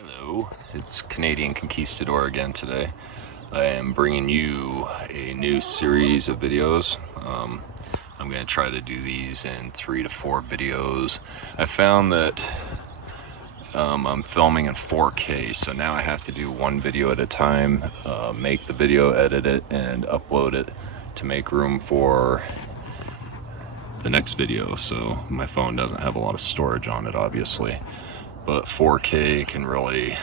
Hello, it's Canadian Conquistador again today. I am bringing you a new series of videos. I'm going to try to do these in 3 to 4 videos. I found that I'm filming in 4K, so now I have to do one video at a time, make the video, edit it, and upload it to make room for the next video. So my phone doesn't have a lot of storage on it, obviously. But 4K can really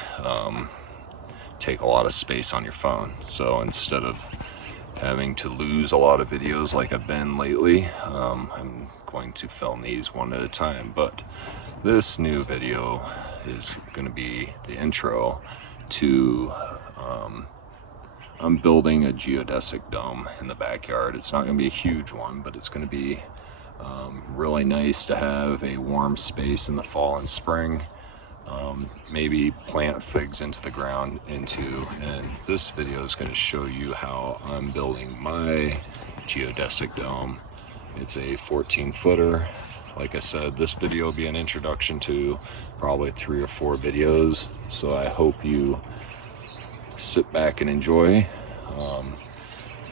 take a lot of space on your phone. So instead of having to lose a lot of videos like I've been lately, I'm going to film these one at a time. But this new video is going to be the intro to I'm building a geodesic dome in the backyard. It's not going to be a huge one, but it's going to be really nice to have a warm space in the fall and spring. Maybe plant figs into the ground and this video is going to show you how I'm building my geodesic dome. It's a 14-footer. Like I said, this video will be an introduction to probably 3 or 4 videos, so I hope you sit back and enjoy.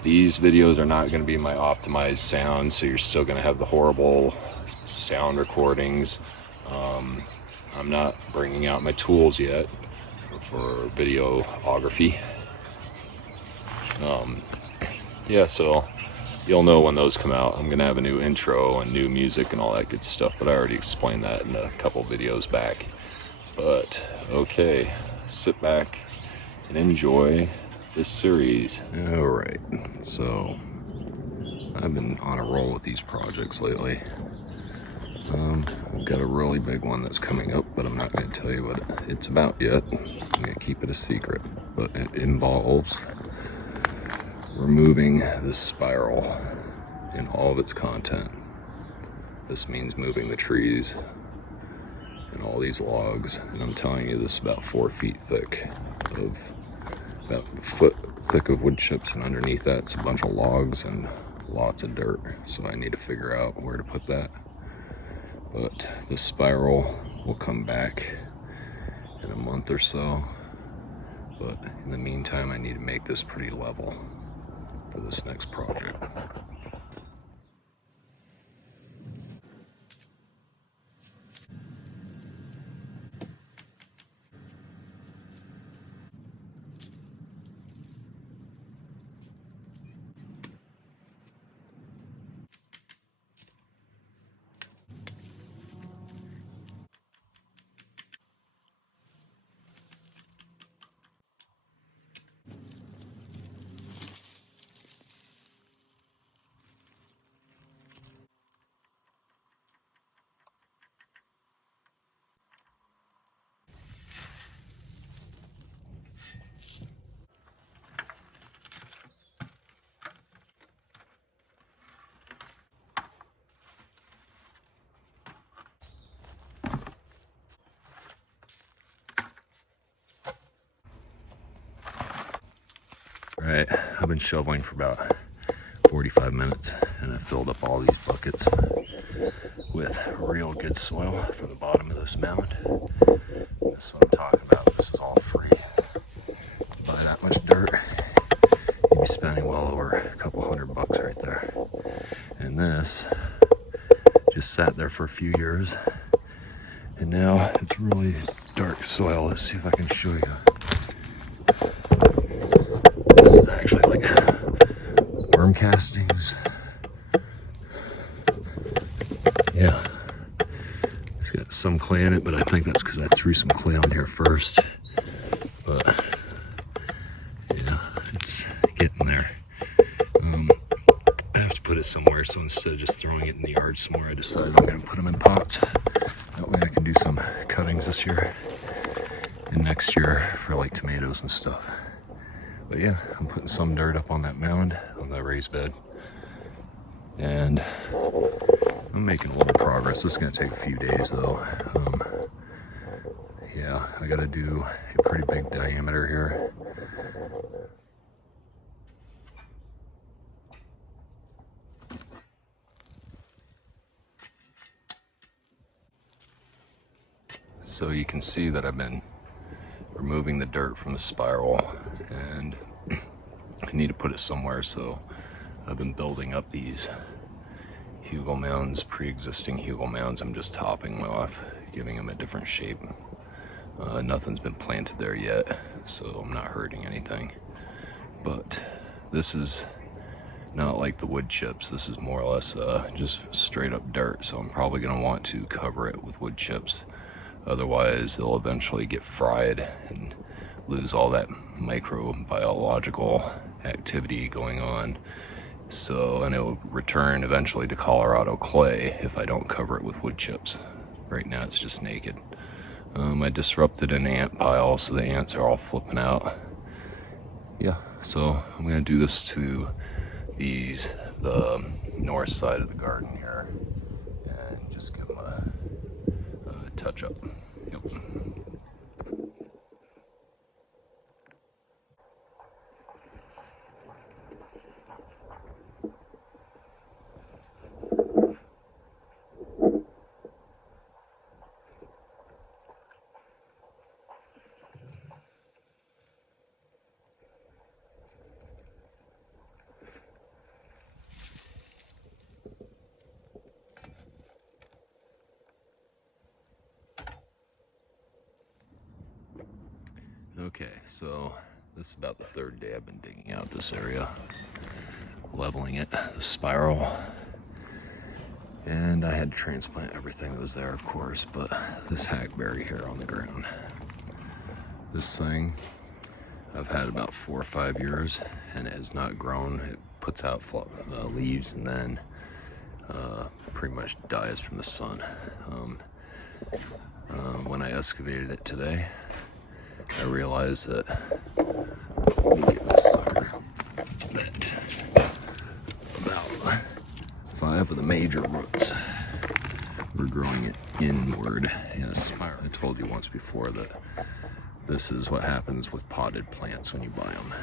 These videos are not going to be my optimized sound, so you're still going to have the horrible sound recordings. I'm not bringing out my tools yet for videography. Yeah, so you'll know when those come out. I'm gonna have a new intro and new music and all that good stuff, but I already explained that in a couple videos back. But okay, sit back and enjoy this series. All right, so I've been on a roll with these projects lately. I've got a really big one that's coming up, but I'm not going to tell you what it's about yet. I'm going to keep it a secret, but it involves removing this spiral and all of its content. This means moving the trees and all these logs, and I'm telling you, this is about 4 feet thick, of about a foot thick of wood chips, and underneath that's a bunch of logs and lots of dirt, so I need to figure out where to put that. But the spiral will come back in a month or so. But in the meantime, I need to make this pretty level for this next project. Alright, I've been shoveling for about 45 minutes, and I filled up all these buckets with real good soil from the bottom of this mound. This is what I'm talking about. This is all free. You buy that much dirt, you'd be spending well over a couple $100 right there. And this just sat there for a few years, and now it's really dark soil. Let's see if I can show you. This is actually like worm castings. Yeah, it's got some clay in it, but I think that's because I threw some clay on here first. But yeah, it's getting there. I have to put it somewhere, so instead of just throwing it in the yard somewhere, I decided I'm going to put them in pots. That way I can do some cuttings this year and next year for like tomatoes and stuff. But yeah, I'm putting some dirt up on that mound, on the raised bed, and I'm making a little progress. This is going to take a few days though. Yeah, I got to do a pretty big diameter here. So you can see that I've been removing the dirt from the spiral, and I need to put it somewhere, so I've been building up these hugel mounds, pre-existing hugel mounds. I'm just topping them off, giving them a different shape. Nothing's been planted there yet, so I'm not hurting anything. But this is not like the wood chips. This is more or less just straight up dirt, so I'm probably going to want to cover it with wood chips. Otherwise it'll eventually get fried and lose all that microbiological activity going on. So, and it will return eventually to Colorado clay if I don't cover it with wood chips. Right now it's just naked. I disrupted an ant pile, so the ants are all flipping out. Yeah, so I'm gonna do this to the north side of the garden here, and just give them a touch up. Yep. Okay, so this is about the third day I've been digging out this area, leveling it, the spiral, and I had to transplant everything that was there, of course, but this hackberry here on the ground, this thing I've had about 4 or 5 years, and it has not grown. It puts out leaves and then pretty much dies from the sun. When I excavated it today, I realized that, let me get this sucker, that about 5 of the major roots were growing it inward in a spiral. I told you once before that this is what happens with potted plants when you buy them.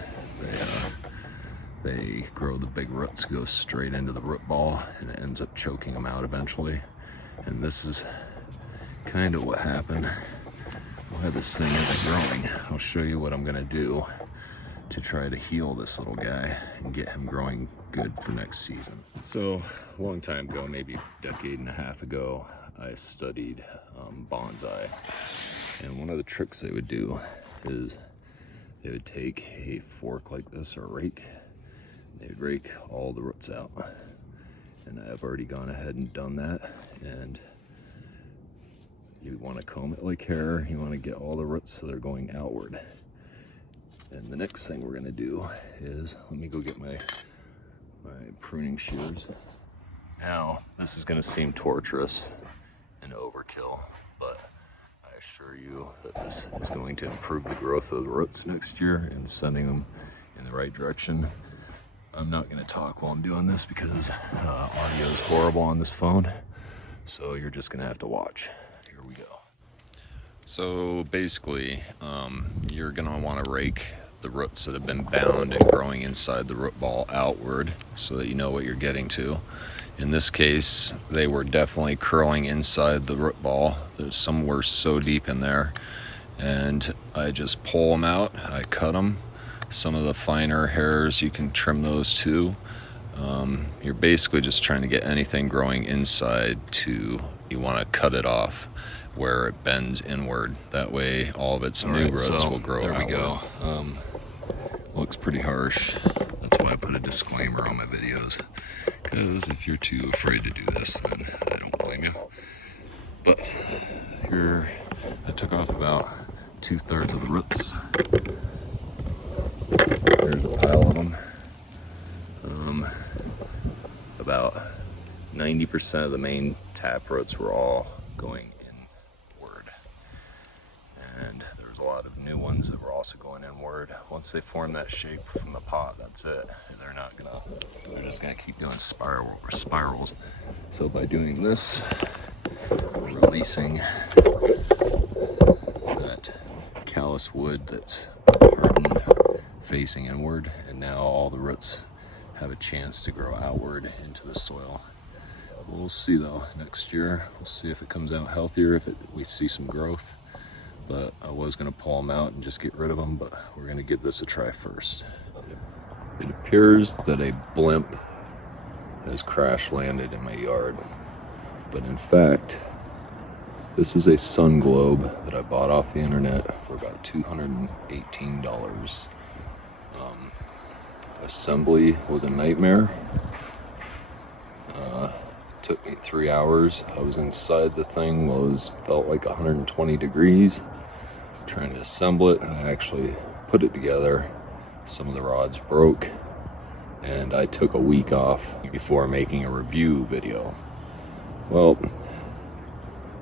They grow, the big roots go straight into the root ball, and it ends up choking them out eventually. And this is kind of what happened. Why this thing isn't growing. I'll show you what I'm gonna do to try to heal this little guy and get him growing good for next season. So a long time ago, maybe a decade and a half ago, I studied bonsai, and one of the tricks they would do is they would take a fork like this, or a rake. They would rake all the roots out, and I've already gone ahead and done that. And you want to comb it like hair. You want to get all the roots so they're going outward. And the next thing we're going to do is, let me go get my pruning shears. Now, this is going to seem torturous and overkill, but I assure you that this is going to improve the growth of the roots next year and sending them in the right direction. I'm not going to talk while I'm doing this because audio is horrible on this phone, so you're just going to have to watch. Here we go. So basically, you're going to want to rake the roots that have been bound and growing inside the root ball outward so that you know what you're getting to. In this case, they were definitely curling inside the root ball. Some were so deep in there, and I just pull them out. I cut them. Some of the finer hairs, you can trim those too. You're basically just trying to get anything growing inside you want to cut it off where it bends inward. That way all of its new roots will grow outward. There we go. Looks pretty harsh. That's why I put a disclaimer on my videos, because if you're too afraid to do this, then I don't blame you. But here, I took off about 2/3 of the roots. There's a pile of them. About 90% of the main tap roots were all going inward, and there's a lot of new ones that were also going inward. Once they form that shape from the pot, that's it. They're just gonna keep doing spirals. So by doing this, we're releasing that callous wood that's hardened facing inward, and now all the roots have a chance to grow outward into the soil. We'll see though, next year, we'll see if it comes out healthier, if we see some growth. but I was going to pull them out and just get rid of them, but we're going to give this a try first. It appears that a blimp has crash landed in my yard, but in fact this is a sun globe that I bought off the internet for about $218. Assembly was a nightmare. Took me 3 hours. I was inside the thing, felt like 120 degrees trying to assemble it. I actually put it together. Some of the rods broke, and I took a week off before making a review video. Well,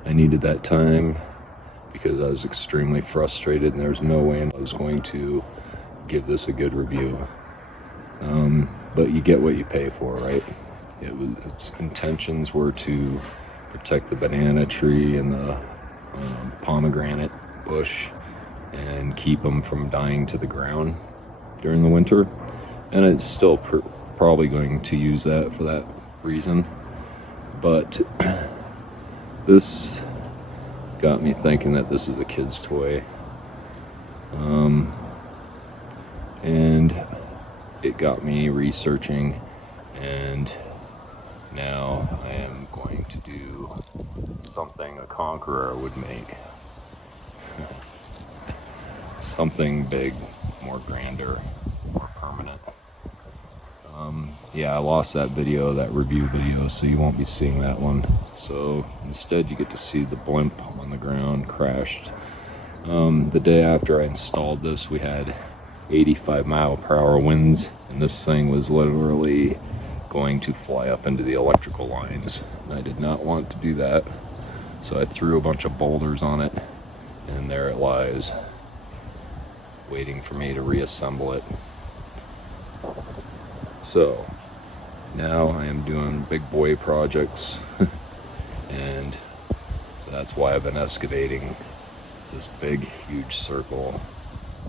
I needed that time because I was extremely frustrated and there was no way I was going to give this a good review. But you get what you pay for, right? Its intentions were to protect the banana tree and the pomegranate bush and keep them from dying to the ground during the winter. And it's still probably going to use that for that reason. But this got me thinking that this is a kid's toy. And it got me researching, and now I am going to do something a conqueror would make. Something big, more grander, more permanent. Yeah, I lost that video, that review video, so you won't be seeing that one. So instead you get to see the blimp on the ground crashed. The day after I installed this, we had 85-mile-per-hour winds, and this thing was literally going to fly up into the electrical lines. And I did not want to do that, so I threw a bunch of boulders on it, and there it lies, waiting for me to reassemble it. So now I am doing big boy projects and that's why I've been excavating this big huge circle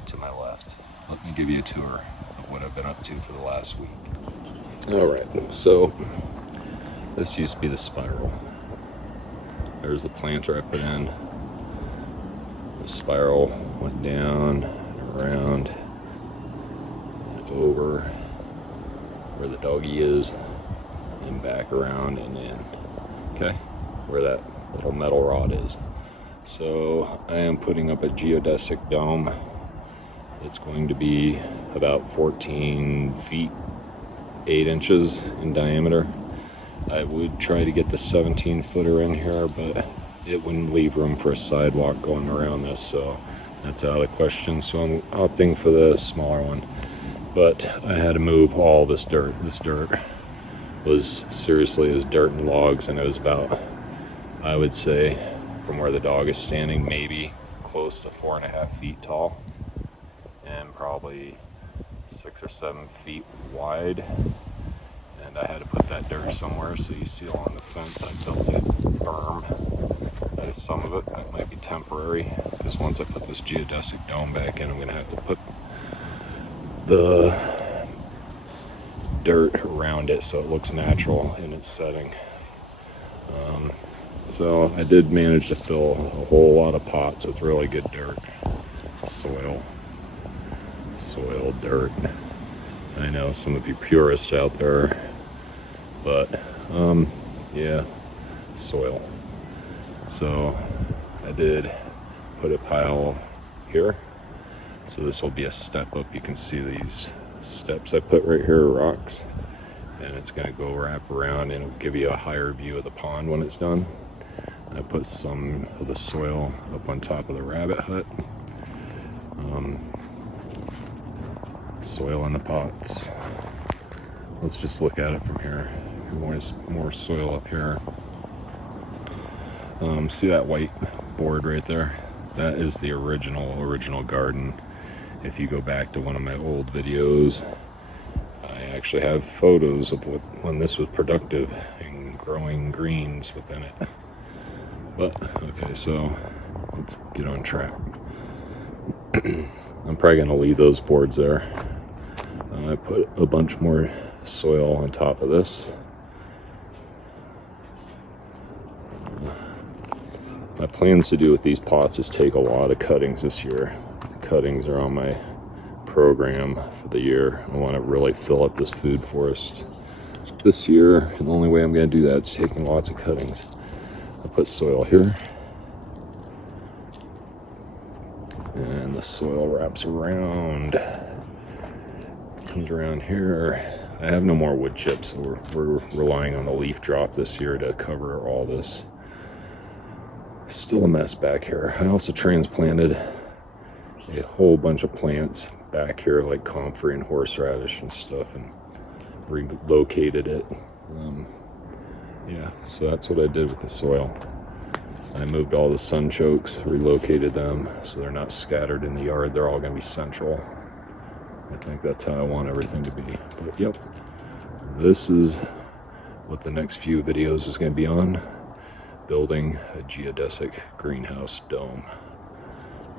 to my left. Let me give you a tour of what I've been up to for the last week. Alright, so this used to be the spiral. There's the planter I put in. The spiral went down and around and over where the doggy is and back around and in, okay, where that little metal rod is. So I am putting up a geodesic dome. It's going to be about 14 feet 8 inches in diameter. I would try to get the 17-footer in here, but it wouldn't leave room for a sidewalk going around this, so that's out of the question. So I'm opting for the smaller one. But I had to move all this dirt. This dirt was seriously, it was dirt and logs, and it was about, I would say, from where the dog is standing, maybe close to 4.5 feet tall and probably 6 or 7 feet wide. And I had to put that dirt somewhere, so you see along the fence I built a berm. That is some of it. That might be temporary, because once I put this geodesic dome back in, I'm going to have to put the dirt around it so it looks natural in its setting. So I did manage to fill a whole lot of pots with really good dirt, soil, dirt. I know some of you purists out there, but yeah, soil. So I did put a pile here. So this will be a step up. You can see these steps I put right here are rocks, and it's going to go wrap around and it'll give you a higher view of the pond when it's done. I put some of the soil up on top of the rabbit hut. Soil in the pots. Let's just look at it from here. More soil up here. See that white board right there? That is the original garden. If you go back to one of my old videos, I actually have photos of when this was productive and growing greens within it. But okay, so let's get on track. I'm probably gonna leave those boards there. I put a bunch more soil on top of this. my plans to do with these pots is take a lot of cuttings this year. The cuttings are on my program for the year. I want to really fill up this food forest this year, and the only way I'm going to do that is taking lots of cuttings. I put soil here, and the soil wraps around, comes around here. I have no more wood chips, so we're relying on the leaf drop this year to cover all this. Still a mess back here. I also transplanted a whole bunch of plants back here, like comfrey and horseradish and stuff, and relocated it. Yeah, so that's what I did with the soil. I moved all the sunchokes, relocated them so they're not scattered in the yard. They're all going to be central. I think that's how I want everything to be. But yep, this is what the next few videos is going to be on: building a geodesic greenhouse dome.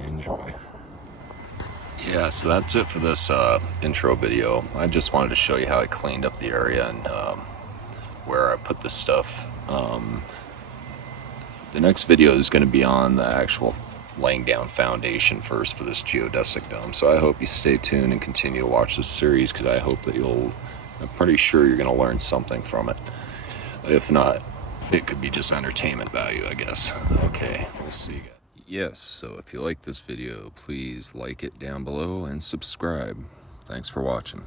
Enjoy. Yeah, so that's it for this intro video. I just wanted to show you how I cleaned up the area and where I put this stuff. The next video is going to be on the actual laying down foundation first for this geodesic dome. So I hope you stay tuned and continue to watch this series, because I hope that I'm pretty sure you're going to learn something from it. If not, it could be just entertainment value, I guess. Okay, we'll see you guys. Yes, so if you like this video, please like it down below and subscribe. Thanks for watching.